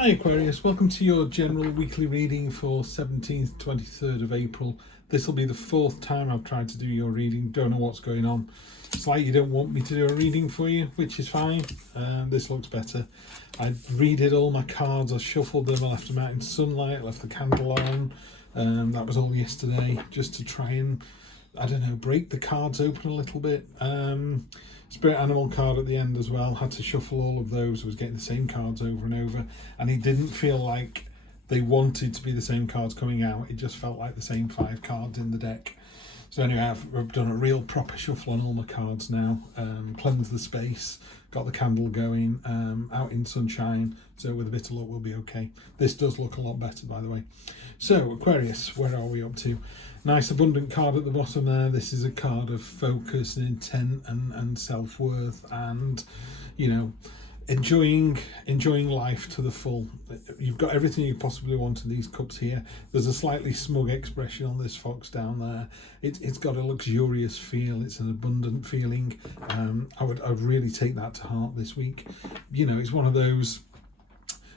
Hi Aquarius, welcome to your general weekly reading for 17th, 23rd of April. This will be the fourth time I've tried to do your reading. Don't know what's going on. It's like you don't want me to do a reading for you, which is fine. This looks better. I redid all my cards, I shuffled them, I left them out in sunlight, I left the candle on. That was all yesterday, just to try and, I don't know, break the cards open a little bit. Spirit animal card at the end as well, had to shuffle all of those. I was getting the same cards over and over, and it didn't feel like they wanted to be the same cards coming out. It just felt like the same 5 cards in the deck. So anyway, I've done a real proper shuffle on all my cards now, cleansed the space, got the candle going, out in sunshine, so with a bit of luck we'll be okay. This does look a lot better, by the way. So Aquarius, where are we up to? Nice abundant card at the bottom there. This is a card of focus and intent and self-worth and, you know, enjoying life to the full. You've got everything you possibly want in these cups here. There's a slightly smug expression on this fox down there. It's got a luxurious feel. It's an abundant feeling. I would really take that to heart this week. You know, it's one of those.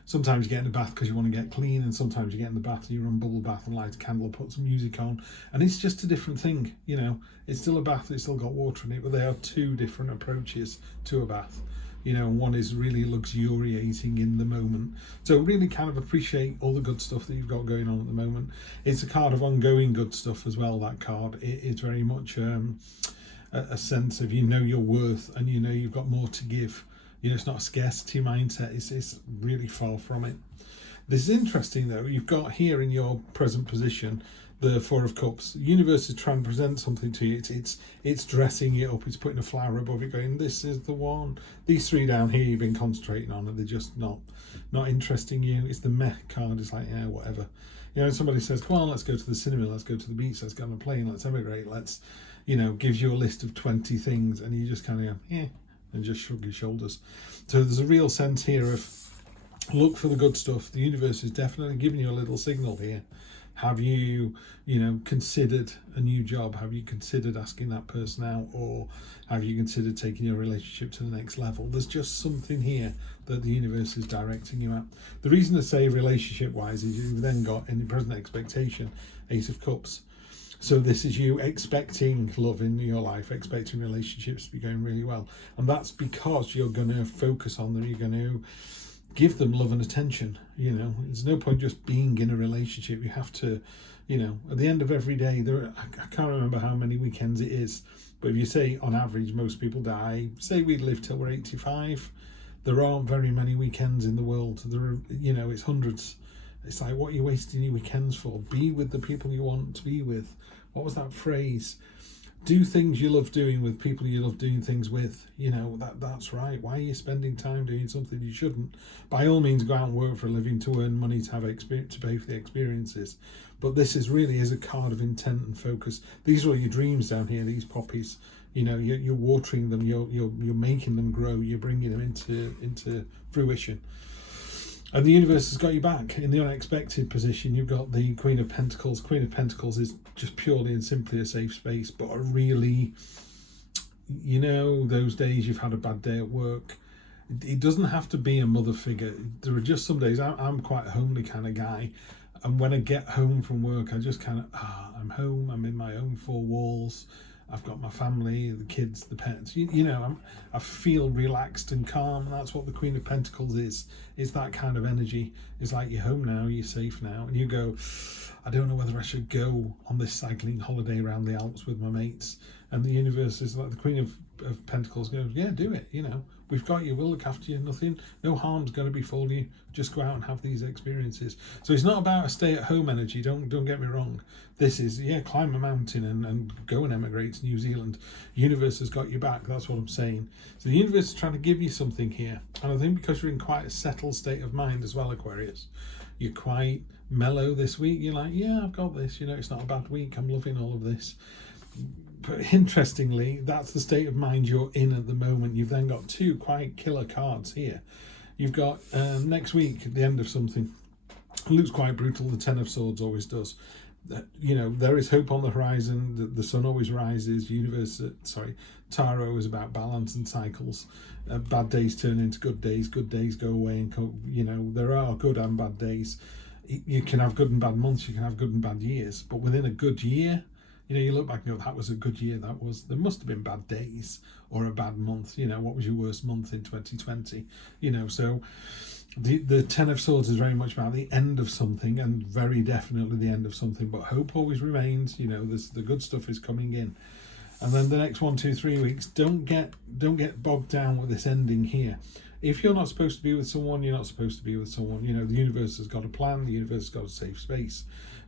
Sometimes you get in the bath because you want to get clean, and sometimes you get in the bath and you run bubble bath and light a candle and put some music on, and it's just a different thing. You know, it's still a bath, it's still got water in it, but they are two different approaches to a bath. You know, one is really luxuriating in the moment. So really kind of appreciate all the good stuff that you've got going on at the moment. It's a card of ongoing good stuff as well, that card. It is very much a sense of, you know, your worth, and you know you've got more to give. You know, it's not a scarcity mindset, it's really far from it. This is interesting though. You've got here in your present position the 4 of Cups. The universe is trying to present something to you. It's dressing it up, it's putting a flower above it going, this is the one. These 3 down here you've been concentrating on, and they're just not interesting you. It's the meh card. It's like, yeah, whatever. You know, somebody says, come on, let's go to the cinema, let's go to the beach, let's go on a plane, let's emigrate, let's, you know, gives you a list of 20 things, and you just kind of go, yeah, and just shrug your shoulders. So there's a real sense here of look for the good stuff. The universe is definitely giving you a little signal here. Have you, you know, considered a new job? Have you considered asking that person out, or have you considered taking your relationship to the next level? There's just something here that the universe is directing you at. The reason to say relationship wise is you've then got in the present expectation Ace of Cups. So this is you expecting love in your life, expecting relationships to be going really well. And that's because you're going to focus on them. You're going to give them love and attention. You know, there's no point just being in a relationship. You have to, you know, at the end of every day, I can't remember how many weekends it is, but if you say on average, most people die, say we live till we're 85, there aren't very many weekends in the world. There are, you know, it's hundreds. It's like, what are you wasting your weekends for? Be with the people you want to be with. What was that phrase? Do things you love doing with people you love doing things with. You know, that's right. Why are you spending time doing something you shouldn't? By all means, go out and work for a living to earn money to have experience, to pay for the experiences. But this is really a card of intent and focus. These are all your dreams down here, these poppies. You know, you're watering them, you're making them grow, you're bringing them into fruition. And the universe has got you back in the unexpected position. You've got the Queen of Pentacles. Queen of Pentacles is just purely and simply a safe space, but a really, you know, those days you've had a bad day at work. It doesn't have to be a mother figure. There are just some days, I'm quite a homely kind of guy. And when I get home from work, I just kind of, I'm home, I'm in my own 4 walls. I've got my family, the kids, the pets. You know, I feel relaxed and calm, and that's what the Queen of Pentacles is. It's that kind of energy. It's like you're home now, you're safe now, and you go, I don't know whether I should go on this cycling holiday around the Alps with my mates. And the universe is like, the Queen of Pentacles goes, yeah, do it. You know, we've got you, we'll look after you, nothing, no harm's going to befall you. Just go out and have these experiences. So it's not about a stay-at-home energy, don't get me wrong. This is, yeah, climb a mountain and go and emigrate to New Zealand. Universe has got you back, that's what I'm saying. So the universe is trying to give you something here. And I think because you're in quite a settled state of mind as well, Aquarius, you're quite mellow this week. You're like, yeah, I've got this, you know, it's not a bad week, I'm loving all of this. But interestingly, that's the state of mind you're in at the moment. You've then got 2 quite killer cards here. You've got next week, at the end of something. It looks quite brutal, the 10 of Swords always does. You know, there is hope on the horizon. The sun always rises. Tarot is about balance and cycles. Bad days turn into good days. Good days go away, and you know, there are good and bad days. You can have good and bad months. You can have good and bad years. But within a good year, you know, you look back and go, that was a good year. There must have been bad days or a bad month. You know, what was your worst month in 2020? You know, so the Ten of Swords is very much about the end of something, and very definitely the end of something. But hope always remains. You know, the good stuff is coming in. And then the next 1, 2, 3 weeks, don't get bogged down with this ending here. If you're not supposed to be with someone, you're not supposed to be with someone. You know, the universe has got a plan. The universe has got a safe space.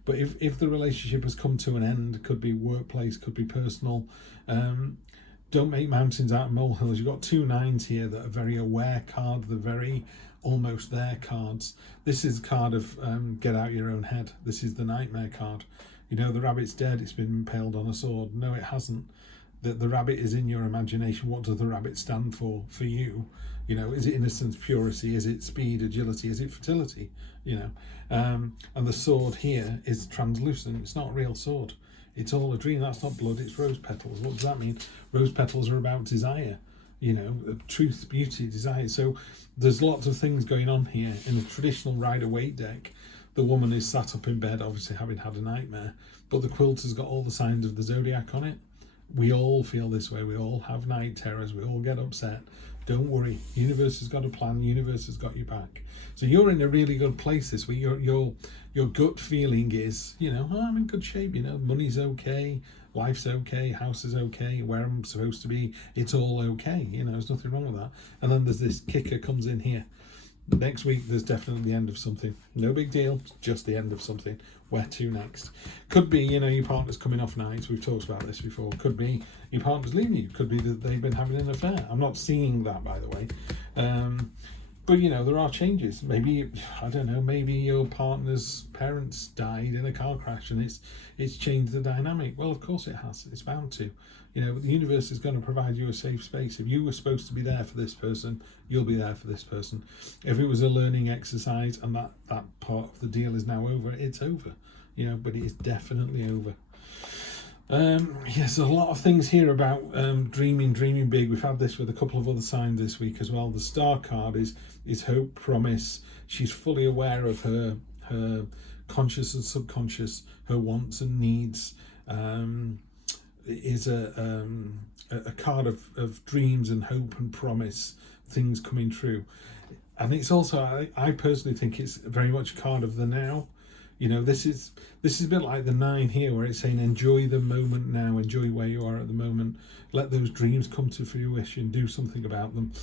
But if the relationship has come to an end, could be workplace, could be personal, don't make mountains out of molehills. You've got 2 9s here that are very aware card. They're very almost there cards. This is a card of get out your own head. This is the nightmare card. You know, the rabbit's dead. It's been impaled on a sword. No, it hasn't. The rabbit is in your imagination. What does the rabbit stand for you? You know, is it innocence, purity? Is it speed, agility? Is it fertility? You know, and the sword here is translucent. It's not a real sword. It's all a dream. That's not blood. It's rose petals. What does that mean? Rose petals are about desire. You know, truth, beauty, desire. So there's lots of things going on here. In the traditional Rider-Waite deck, the woman is sat up in bed, obviously having had a nightmare, but the quilt has got all the signs of the zodiac on it. We all feel this way. We all have night terrors. We all get upset. Don't worry. The universe has got a plan. The universe has got you back. So you're in a really good place this week. Your gut feeling is, you know, oh, I'm in good shape. You know, money's okay, life's okay, house is okay, where I'm supposed to be, it's all okay. You know, there's nothing wrong with that. And then there's this kicker comes in here. Next week, there's definitely the end of something. No big deal, just the end of something. Where to next? Could be, you know, your partner's coming off nights. We've talked about this before. Could be your partner's leaving you. Could be that they've been having an affair. I'm not seeing that, by the way. But, you know, there are changes. Maybe, I don't know, maybe your partner's parents died in a car crash and it's changed the dynamic. Well, of course it has. It's bound to. You know, the universe is going to provide you a safe space. If you were supposed to be there for this person, you'll be there for this person. If it was a learning exercise and that part of the deal is now over, it's over. You know, but it is definitely over. Yes, a lot of things here about dreaming big. We've had this with a couple of other signs this week as well. The star card is hope, promise. She's fully aware of her conscious and subconscious, her wants and needs. Is a card of dreams and hope and promise, things coming true. And it's also, I personally think it's very much a card of the now. You know, this is a bit like the 9 here, where it's saying enjoy the moment now, enjoy where you are at the moment, let those dreams come to fruition, do something about them.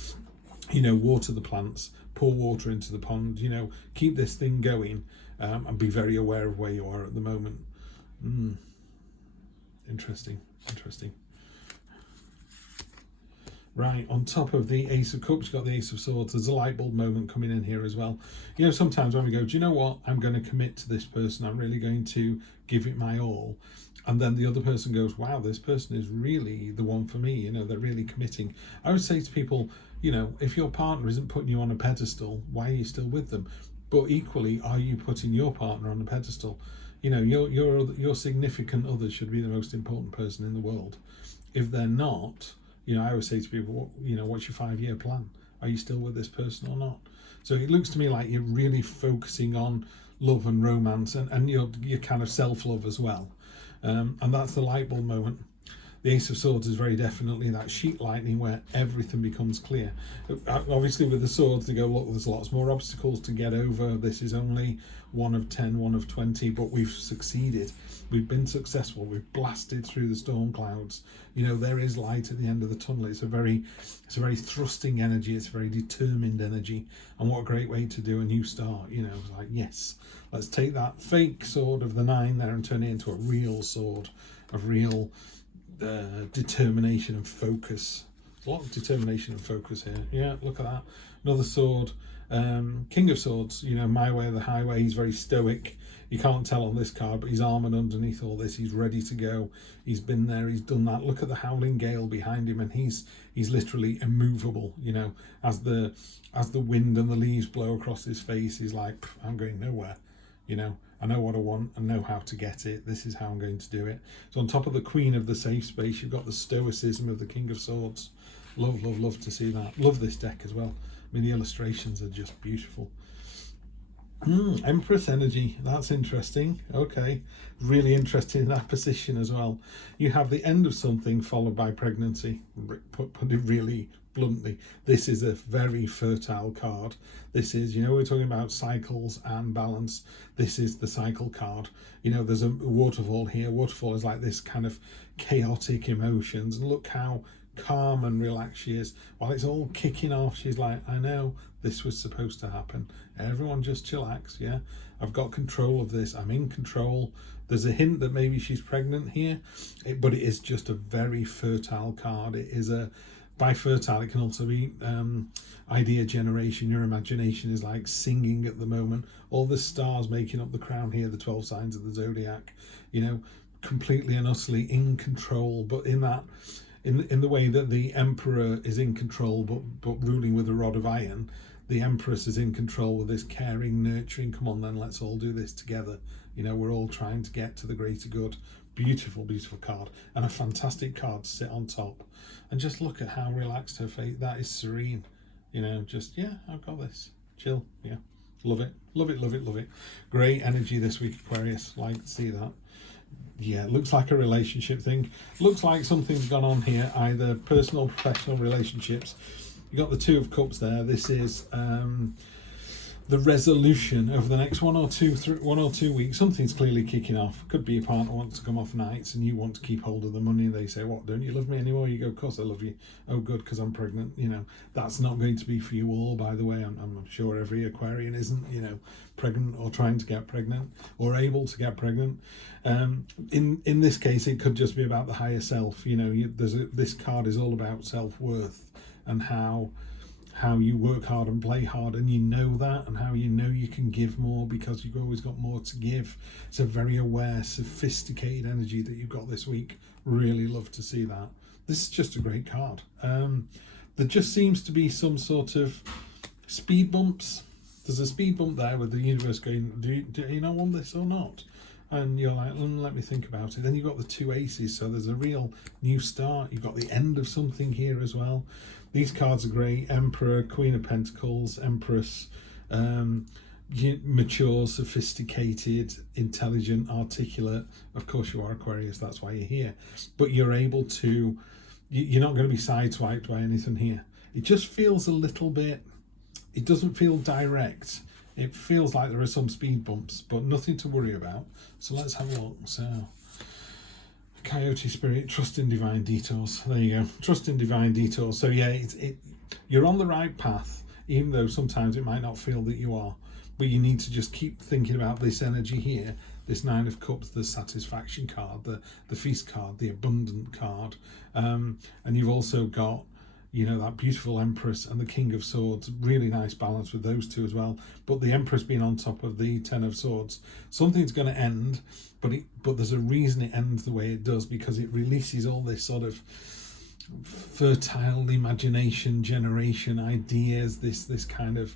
You know, water the plants, pour water into the pond, you know, keep this thing going, and be very aware of where you are at the moment. Interesting. Right, on top of the Ace of Cups, you've got the Ace of Swords. There's a light bulb moment coming in here as well. You know, sometimes when we go, do you know what? I'm going to commit to this person. I'm really going to give it my all. And then the other person goes, wow, this person is really the one for me. You know, they're really committing. I would say to people, you know, if your partner isn't putting you on a pedestal, why are you still with them? But equally, are you putting your partner on a pedestal? You know, your significant other should be the most important person in the world. If they're not, you know, I always say to people, you know, what's your 5-year plan? Are you still with this person or not? So it looks to me like you're really focusing on love and romance and your kind of self-love as well. And that's the light bulb moment. The Ace of Swords is very definitely that sheet lightning where everything becomes clear. Obviously with the swords they go, look, there's lots more obstacles to get over. This is only 1 of 10, 1 of 20, but we've succeeded. We've been successful. We've blasted through the storm clouds. You know, there is light at the end of the tunnel. It's a very thrusting energy. It's a very determined energy. And what a great way to do a new start. You know, like, yes, let's take that fake sword of the 9 there and turn it into a real sword of real determination and focus. A lot of determination and focus here. Yeah, look at that. Another sword. King of Swords, you know, my way or the highway. He's very stoic. You can't tell on this card, but he's armoured underneath all this. He's ready to go. He's been there. He's done that. Look at the howling gale behind him, and he's literally immovable. You know, as the wind and the leaves blow across his face, he's like, I'm going nowhere. You know, I know what I want and know how to get it. This is how I'm going to do it. So on top of the Queen of the safe space, you've got the stoicism of the King of Swords. Love, love, love to see that. Love this deck as well. I mean, the illustrations are just beautiful. Empress energy, that's interesting. Okay, really interesting in that position as well. You have the end of something followed by pregnancy. Put it really bluntly, this is a very fertile card. This is, you know, we're talking about cycles and balance. This is the cycle card. You know, there's a waterfall here. Waterfall is like this kind of chaotic emotions, and look how calm and relaxed she is. While it's all kicking off, she's like, I know this was supposed to happen. Everyone just chillax, yeah? I've got control of this. I'm in control. There's a hint that maybe she's pregnant here, but it is just a very fertile card. It is a, by fertile, it can also be idea generation. Your imagination is like singing at the moment. All the stars making up the crown here, the 12 signs of the zodiac, you know, completely and utterly in control, but in that, in the way that the Emperor is in control but ruling with a rod of iron, the Empress is in control with this caring, nurturing, come on then, let's all do this together. You know, we're all trying to get to the greater good. Beautiful, beautiful card, and a fantastic card to sit on top. And just look at how relaxed her face, that is serene. You know, just, yeah, I've got this. Chill, yeah. Love it, love it, love it, love it. Great energy this week, Aquarius. Like to see that. Yeah, it looks like a relationship thing. Looks like something's gone on here, either personal, professional relationships. You got the Two of Cups there. This is the resolution over the next 1 or 2 weeks. Something's clearly kicking off. Could be your partner wants to come off nights and you want to keep hold of the money. They say, what, don't you love me anymore? You go, of course I love you. Oh, good, because I'm pregnant. You know, that's not going to be for you all, by the way. I'm sure every Aquarian isn't, you know, pregnant or trying to get pregnant or able to get pregnant. In this case, it could just be about the higher self. You know, this card is all about self-worth and how you work hard and play hard, and you know that, and how you know you can give more because you've always got more to give. It's a very aware, sophisticated energy that you've got this week. Really love to see that. This is just a great card. There just seems to be some sort of speed bumps. There's a speed bump there with the universe going, do you not want this or not? And you're like, let me think about it. Then you've got the two aces, so there's a real new start. You've got the end of something here as well. These cards are great. Emperor, Queen of Pentacles, Empress, mature, sophisticated, intelligent, articulate. Of course you are Aquarius, that's why you're here. But you're able to, you're not going to be sideswiped by anything here. It just feels a little bit, it doesn't feel direct. It feels like there are some speed bumps, but nothing to worry about. So let's have a look. So, Coyote Spirit, trust in divine detours. There you go. Trust in divine detours. So yeah, you're on the right path, even though sometimes it might not feel that you are. But you need to just keep thinking about this energy here. This Nine of Cups, the satisfaction card, the feast card, the abundant card. And you've also got, you know, that beautiful Empress and the King of Swords. Really nice balance with those two as well. But the Empress being on top of the Ten of Swords. Something's going to end, but there's a reason it ends the way it does, because it releases all this sort of fertile imagination, generation, ideas, this kind of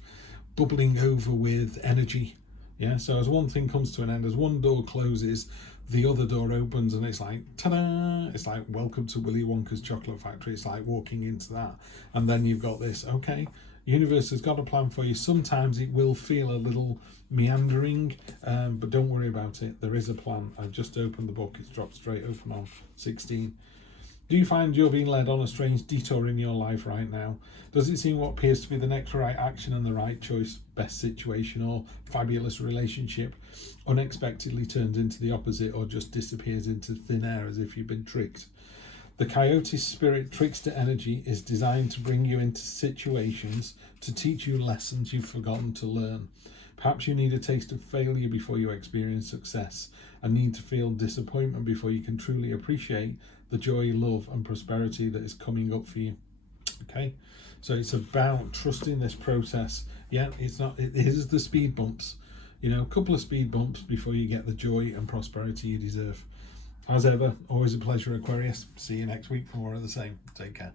bubbling over with energy. Yeah, so as one thing comes to an end, as one door closes, the other door opens, and it's like, ta-da! It's like, welcome to Willy Wonka's chocolate factory. It's like walking into that. And then you've got this, okay, universe has got a plan for you. Sometimes it will feel a little meandering, but don't worry about it. There is a plan. I've just opened the book. It's dropped straight open on 16. Do you find you're being led on a strange detour in your life right now? Does it seem what appears to be the next right action and the right choice, best situation or fabulous relationship unexpectedly turns into the opposite, or just disappears into thin air as if you've been tricked? The Coyote Spirit trickster energy is designed to bring you into situations to teach you lessons you've forgotten to learn. Perhaps you need a taste of failure before you experience success, and need to feel disappointment before you can truly appreciate the joy, love and prosperity that is coming up for you. Okay, so it's about trusting this process. Yeah, it is the speed bumps, you know, a couple of speed bumps before you get the joy and prosperity you deserve. As ever, always a pleasure, Aquarius. See you next week for more of the same. Take care.